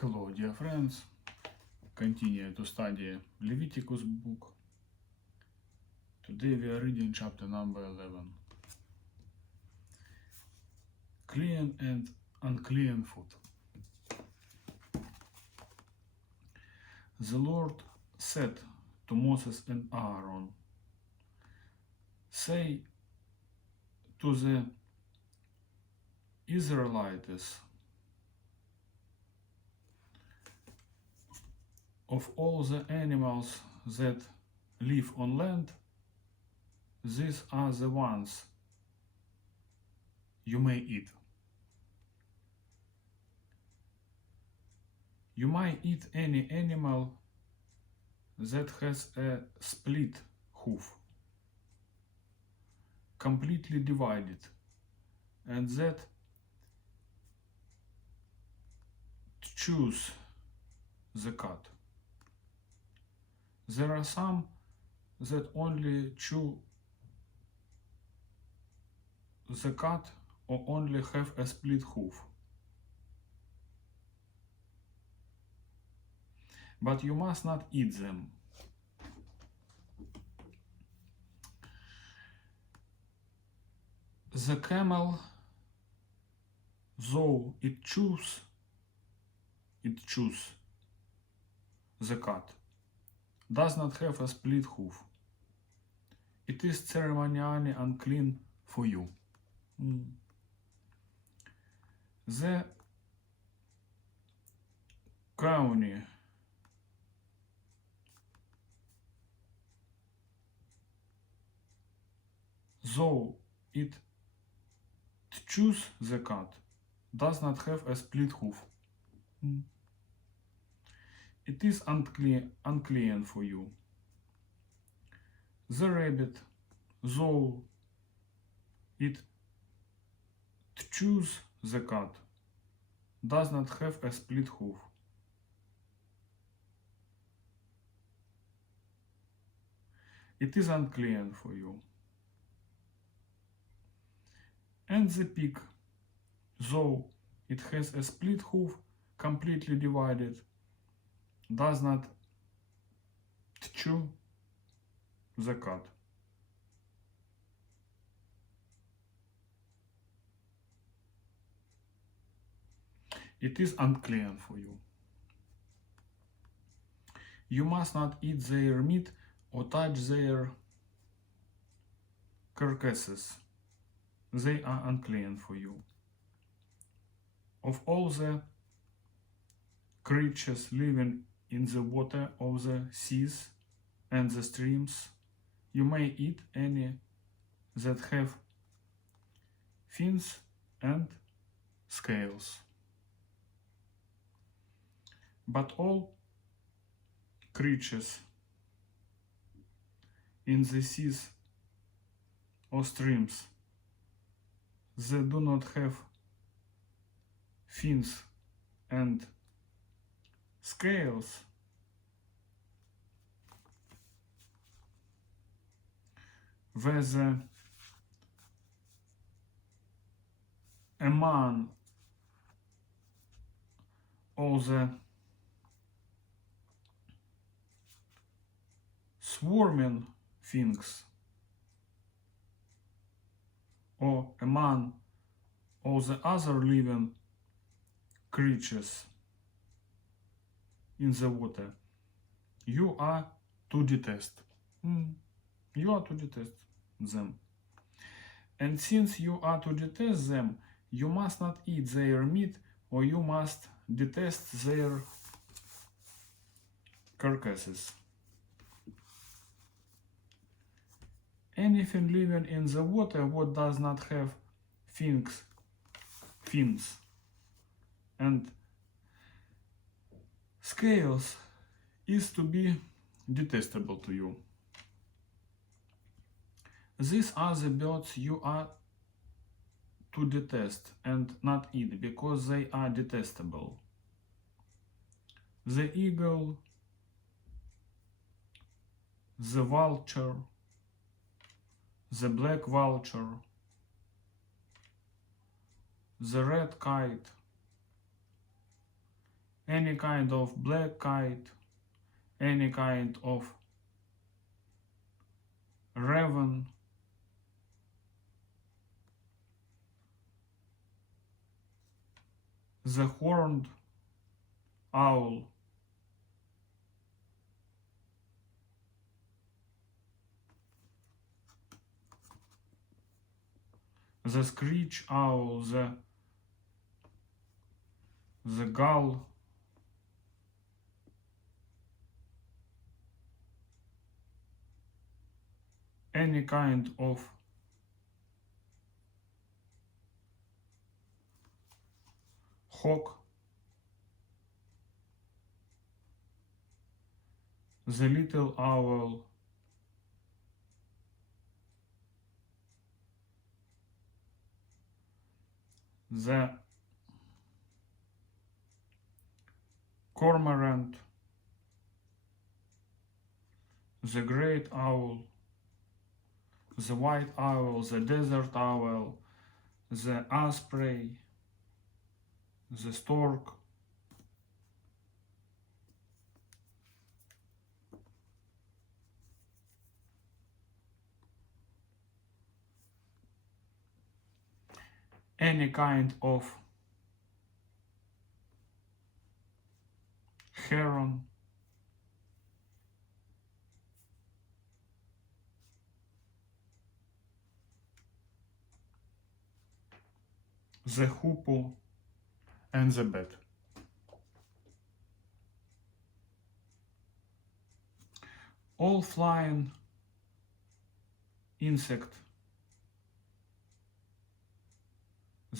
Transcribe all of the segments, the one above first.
Hello, dear friends. Continue to study Leviticus Book. Today we are reading chapter number 11. Clean and unclean food. The Lord said to Moses and Aaron, "Say to the Israelites, of all the animals that live on land, these are the ones you may eat. You may eat any animal that has a split hoof, completely divided, and that chews the cud. There are some that only chew the cud or only have a split hoof. But you must not eat them. The camel, though it chews the cud, does not have a split hoof. It is ceremonially unclean for you. The crowny, though it chews the cud, does not have a split hoof. It is unclean for you. The rabbit, though it chews the cud, does not have a split hoof. It is unclean for you. And the pig, though it has a split hoof, completely divided, does not chew the cud. It is unclean for you. You must not eat their meat or touch their carcasses. They are unclean for you. Of all the creatures living in the water of the seas and the streams, you may eat any that have fins and scales. But all creatures in the seas or streams that do not have fins and scales whether a man or the swarming things, or a man or the other living creatures in the water, you are to detest. You are to detest them. And since you are to detest them, you must not eat their meat, or you must detest their carcasses. Anything living in the water what does not have fins and scales is to be detestable to you. These are the birds you are to detest and not eat, because they are detestable: the eagle, the vulture, the black vulture, the red kite, any kind of black kite, any kind of raven, the horned owl, the screech owl, the gull, any kind of hawk, the little owl, the cormorant, the great owl, the white owl, the desert owl, the osprey, the stork, any kind of heron, the hoopoe, and the bat. All flying insect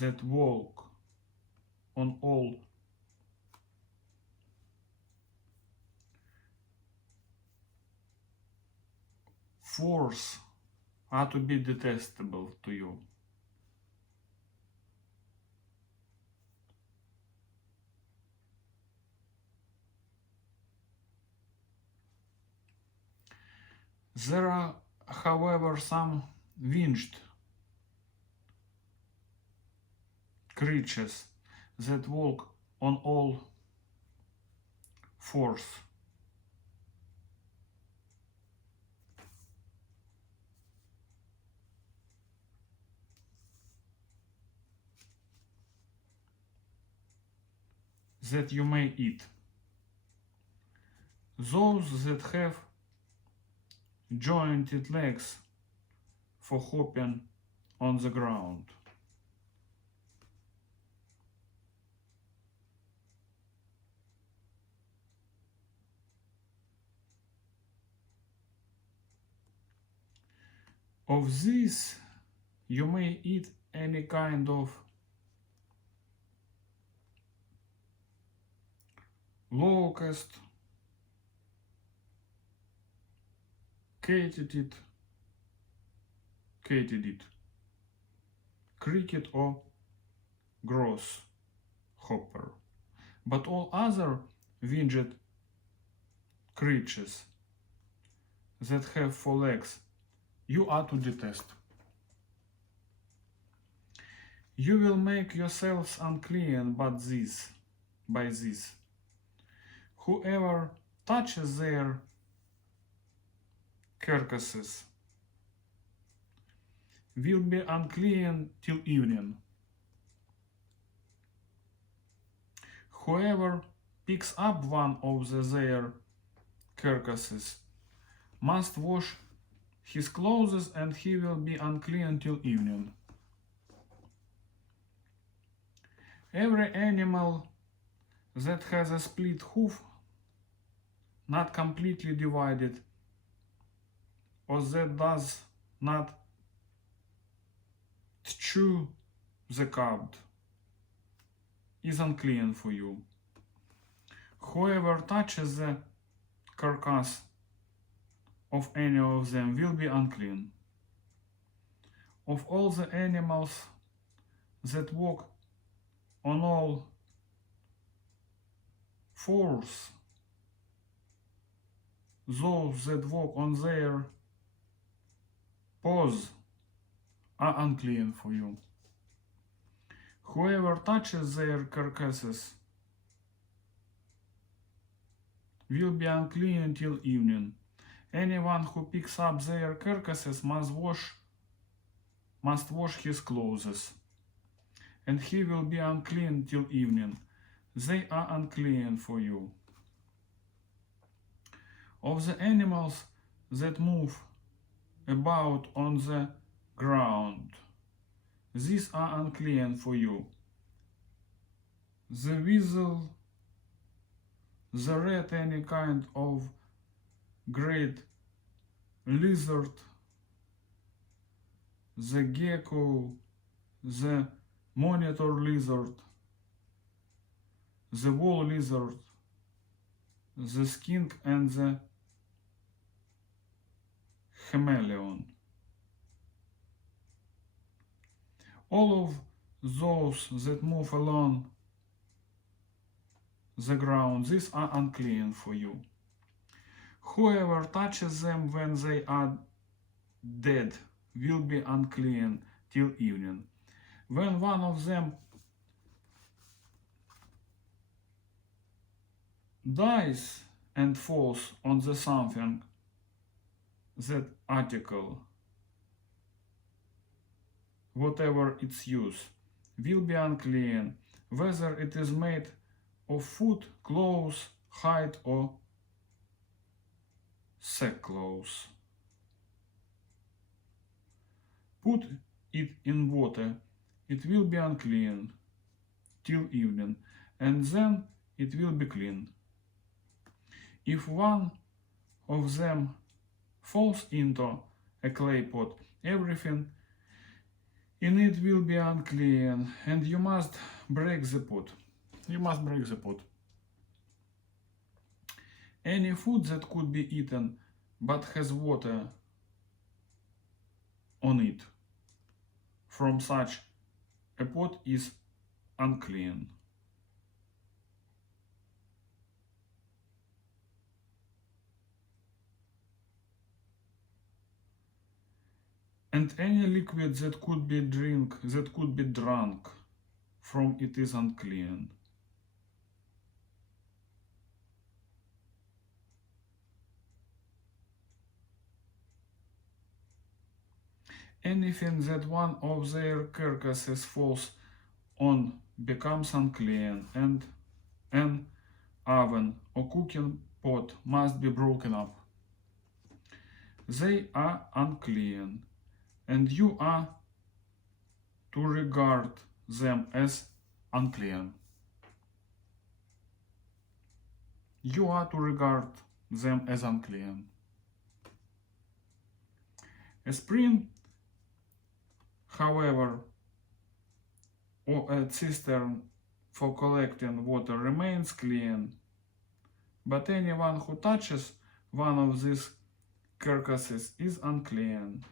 that walk on all fours are to be detestable to you. There are, however, some winged creatures that walk on all fours. That you may eat. Those that have jointed legs for hopping on the ground. Of these you may eat any kind of locust, katydid, cricket or grasshopper. But all other winged creatures that have 4 legs you are to detest. You will make yourselves unclean by this. Whoever touches their carcasses will be unclean till evening. Whoever picks up one of their carcasses must wash his clothes, and he will be unclean till evening. Every animal that has a split hoof, not completely divided, or that does not chew the cud, is unclean for you. Whoever touches the carcass of any of them will be unclean. Of all the animals that walk on all fours, those that walk on their paws are unclean for you. Whoever touches their carcasses will be unclean until evening. Anyone who picks up their carcasses must wash his clothes, and he will be unclean till evening. They are unclean for you. Of the animals that move about on the ground, these are unclean for you: the weasel, the rat, any kind of great lizard, the gecko, the monitor lizard, the wall lizard, the skink, and the chameleon. All of those that move along the ground, these are unclean for you. Whoever touches them when they are dead will be unclean till evening. When one of them dies and falls on the something, that article, whatever its use, will be unclean, whether it is made of food, clothes, hide, or sackcloth. Put it in water, it will be unclean till evening, and then it will be clean. If one of them falls into a clay pot, everything in it will be unclean, and you must break the pot. You must break the pot. Any food that could be eaten but has water on it from such a pot is unclean. And any liquid that could be drunk from it is unclean. Anything that one of their carcasses falls on becomes unclean, and an oven or cooking pot must be broken up. They are unclean, and you are to regard them as unclean. You are to regard them as unclean. A spring, however, or a cistern for collecting water remains clean, but anyone who touches one of these carcasses is unclean.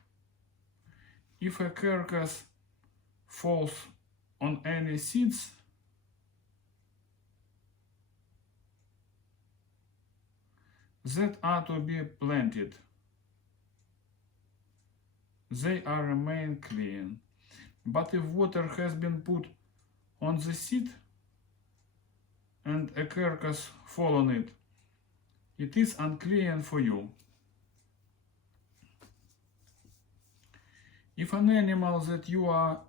If a carcass falls on any seeds, that are to be planted, they are remain clean. But if water has been put on the seed and a carcass fall on it, it is unclean for you. If an animal that you are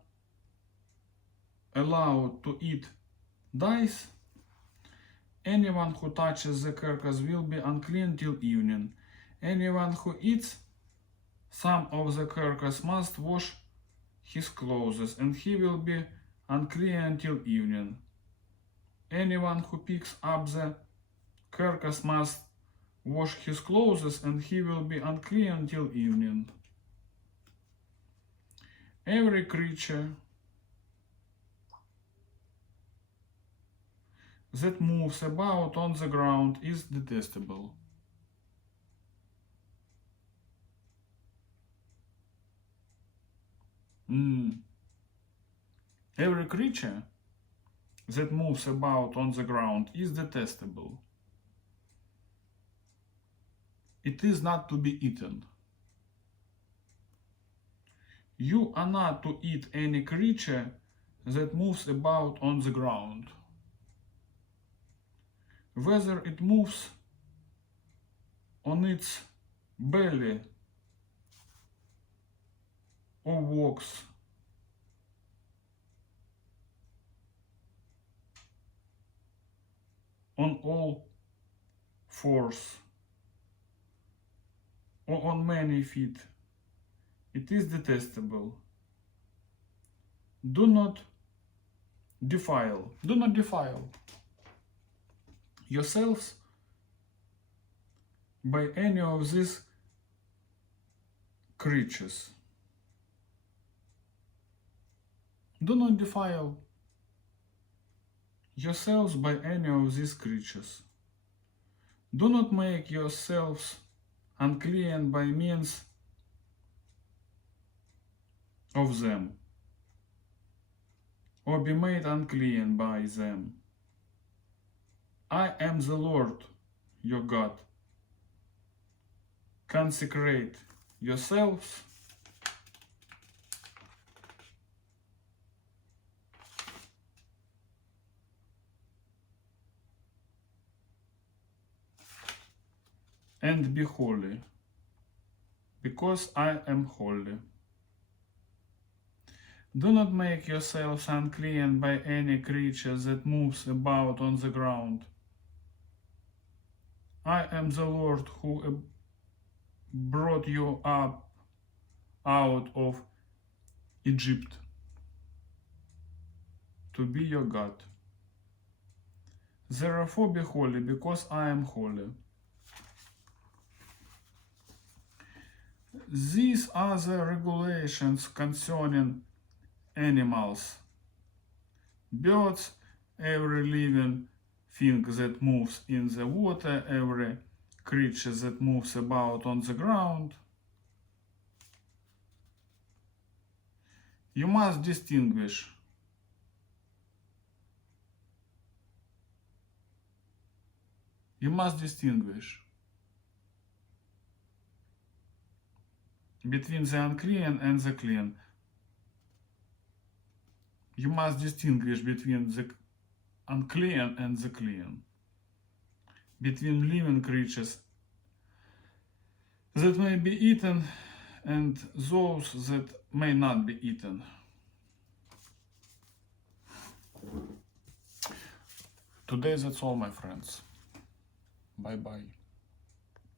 allowed to eat dies, anyone who touches the carcass will be unclean till evening. Anyone who eats some of the carcass must wash his clothes, and he will be unclean until evening. Anyone who picks up the carcass must wash his clothes, and he will be unclean until evening. Every creature that moves about on the ground is detestable. Every creature that moves about on the ground is detestable. It is not to be eaten. You are not to eat any creature that moves about on the ground. Whether it moves on its belly or walks on all fours or on many feet, it is detestable. Do not defile yourselves by any of these creatures. Do not defile yourselves by any of these creatures. Do not make yourselves unclean by means of them, or be made unclean by them. I am the Lord your God. Consecrate yourselves and be holy, because I am holy. Do not make yourselves unclean by any creature that moves about on the ground. I am the Lord who brought you up out of Egypt to be your God. Therefore be holy, because I am holy. These are the regulations concerning animals, birds, every living thing that moves in the water, every creature that moves about on the ground. You must distinguish between the unclean and the clean. You must distinguish between the unclean and the clean, between living creatures that may be eaten and those that may not be eaten. Today that's all, my friends. Bye bye.